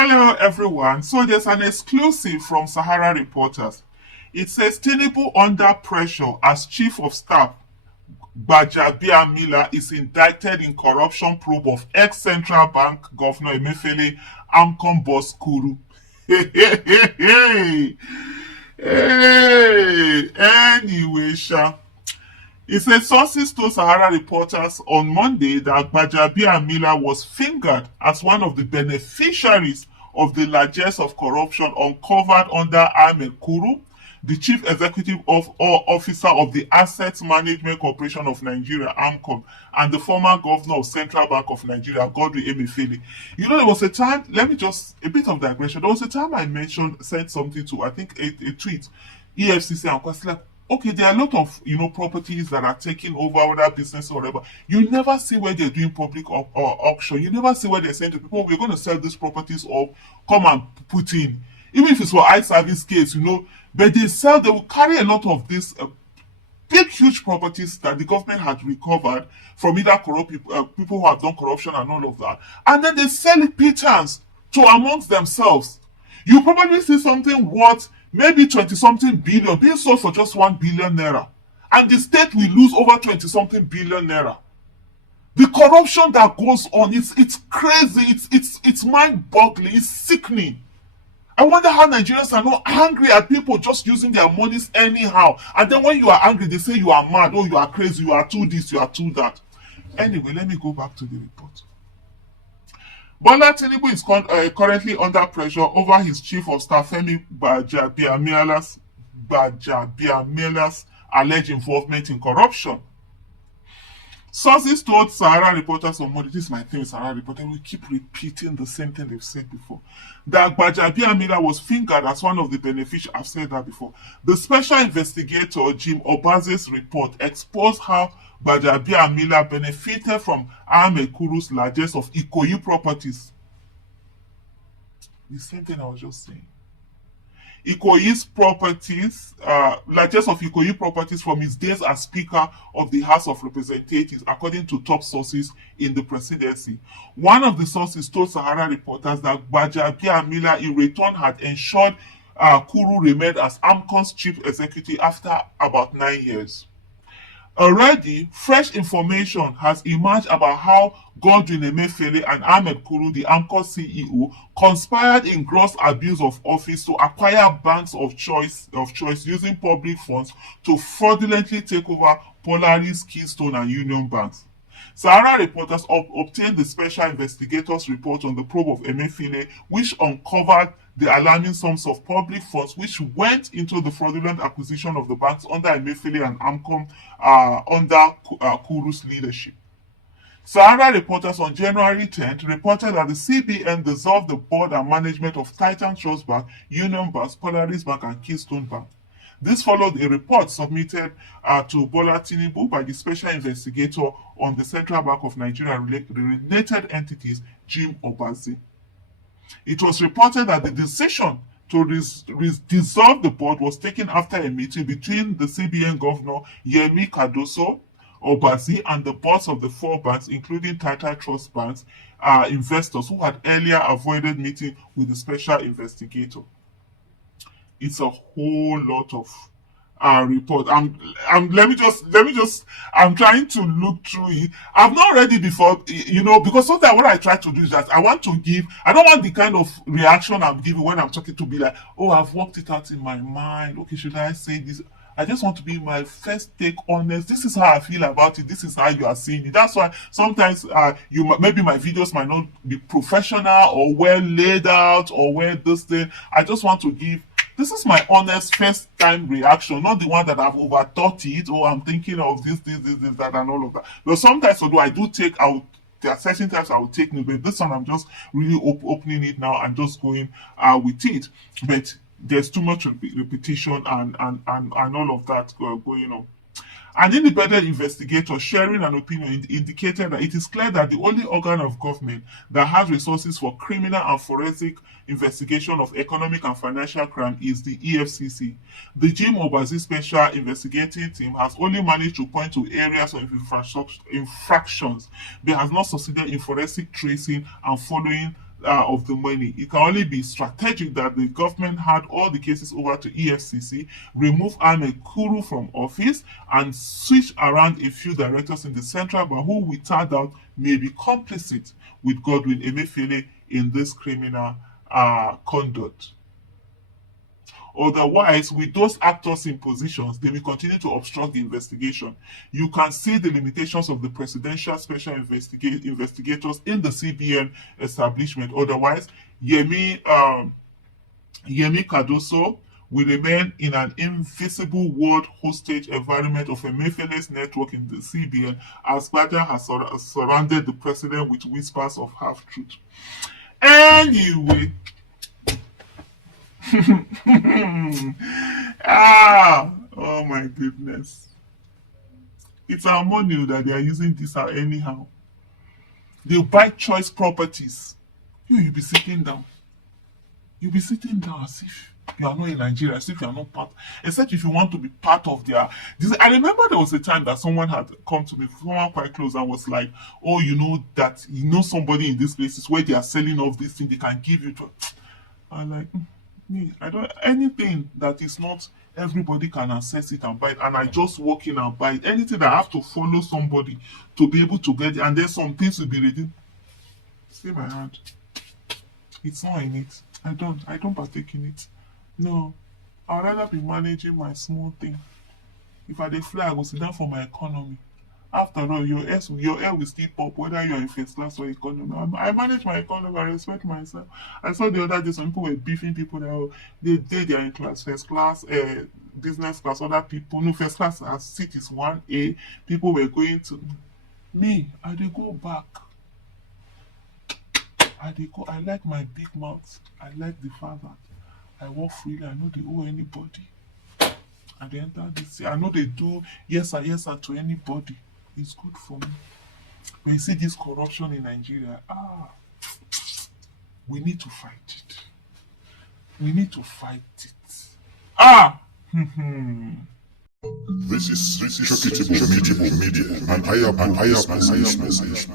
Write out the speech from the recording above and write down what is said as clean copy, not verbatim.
Hello, everyone. So there's an exclusive from Sahara Reporters. It says Tinubu under pressure as chief of staff. Gbajabiamila is indicted in corruption probe of ex-central bank governor Emefiele AMCON boss Kuru. Hey, hey, hey, hey. Hey. Anyway, Sha. It says sources told Sahara Reporters on Monday that Gbajabiamila was fingered as one of the beneficiaries of the largesse of corruption uncovered under Ahmed Kuru, the chief executive officer of the Asset Management Corporation of Nigeria (AMCON), and the former governor of Central Bank of Nigeria Godwin Emefiele. You know, there was a time. Let me just a bit of digression. There was a time I mentioned said something to I think a tweet, EFCC and was like, okay, there are a lot of properties that are taking over other business or whatever. You never see where they're doing public auction. You never see where they're saying to people, we're going to sell these properties or come and put in. Even if it's for eye service case, but they will carry a lot of these big, huge properties that the government had recovered from either corrupt people who have done corruption and all of that. And then they sell it pittance to amongst themselves. You probably see something worth maybe 20 something billion being sold for just 1 billion naira. And the state will lose over 20 something billion naira. The corruption that goes on, it's crazy, it's mind boggling, it's sickening. I wonder how Nigerians are not angry at people just using their monies anyhow. And then when you are angry, they say you are mad, oh, you are crazy, you are too this, you are too that. Anyway, let me go back to the report. Bola Tinubu is currently under pressure over his chief of staff Femi Gbajabiamila's alleged involvement in corruption. Sources told Sahara Reporters on Monday, this is my thing with Sahara Reporters, we keep repeating the same thing they've said before, that Gbajabiamila was fingered as one of the beneficiaries. I've said that before. The special investigator Jim Obaze's report exposed how Gbajabiamila benefited from Ahmed Kuru's largesse of Ikoyi properties. The same thing I was just saying. Ikoyi's properties, largesse of Ikoyi properties from his days as Speaker of the House of Representatives, according to top sources in the presidency. One of the sources told Sahara Reporters that Gbajabiamila in return had ensured Kuru remained as AMCON's chief executive after about 9 years. Already, fresh information has emerged about how Godwin Emefiele and Ahmed Kuru, the AMCON CEO, conspired in gross abuse of office to acquire banks of choice using public funds to fraudulently take over Polaris, Keystone, and Union banks. Sahara Reporters obtained the special investigators' report on the probe of Emefiele, which uncovered the alarming sums of public funds which went into the fraudulent acquisition of the banks under Emefiele and AMCON under Kuru's leadership. Sahara Reporters on January 10th reported that the CBN dissolved the board and management of Titan Trust Bank, Union Bank, Polaris Bank, and Keystone Bank. This followed a report submitted to Bola Tinubu by the special investigator on the Central Bank of Nigeria related entities, Jim Obaze. It was reported that the decision to dissolve the board was taken after a meeting between the CBN governor Yemi Cardoso Obaze and the boards of the 4 banks, including Titan Trust Banks, investors who had earlier avoided meeting with the special investigator. It's a whole lot of report. Let me just. I'm trying to look through it. I've not read it before, because sometimes what I try to do is that I want to give. I don't want the kind of reaction I'm giving when I'm talking to be like, oh, I've worked it out in my mind. Okay, should I say this? I just want to be my first take honest. This is how I feel about it. This is how you are seeing it. That's why sometimes maybe my videos might not be professional or well laid out or well this thing. I just want to give. This is my honest first time reaction, not the one that I've overthought it or I'm thinking of this, that, and all of that. But sometimes, although I do take out, there are certain times I will take note, but this one I'm just really opening it now and just going with it. But there's too much repetition and all of that going on. An independent investigator sharing an opinion indicated that it is clear that the only organ of government that has resources for criminal and forensic investigation of economic and financial crime is the EFCC. The Jim Obaze Special Investigating Team has only managed to point to areas of infractions, but has not succeeded in forensic tracing and following of the money. It can only be strategic that the government had all the cases over to EFCC, remove Ahmed Kuru from office, and switch around a few directors in the central bank who, without doubt, may be complicit with Godwin Emefiele in this criminal conduct. Otherwise, with those actors in positions, they will continue to obstruct the investigation. You can see the limitations of the presidential special investigators in the CBN establishment. Otherwise, Yemi Cardoso will remain in an invisible world hostage environment of Emefiele's network in the CBN, as Gbaja has surrounded the president with whispers of half-truth. Anyway, oh my goodness. It's our money that they are using this anyhow. They'll buy choice properties. You'll be sitting down. You'll be sitting down as if you are not in Nigeria, as if you are not part, except if you want to be part of their. I remember there was a time that someone had come to me, someone quite close, and was like, "Oh, you know that somebody in these places where they are selling off this thing, they can give you." I'm like, me, I don't anything that is not everybody can access it and buy it, and I just walk in and buy it. Anything that I have to follow somebody to be able to get it, and then some things will be ready. See my hand. It's not in it. I don't partake in it. No. I'd rather be managing my small thing. If I dey fly, I go sit down for my economy. After all, your air will still pop whether you are in first class or economy. I manage my economy. I respect myself. I saw the other day some people were beefing people that they are in first class, business class. Other people, no, first class as seat is 1A. People were going to me. I dey go back. I like my big mouth. I like the fact that I walk freely. I know they owe anybody. And they enter this. I know they do yes sir to anybody. It's good for me. When you see this corruption in Nigeria, we need to fight it. We need to fight it. This is Reputable Media, and I am this message.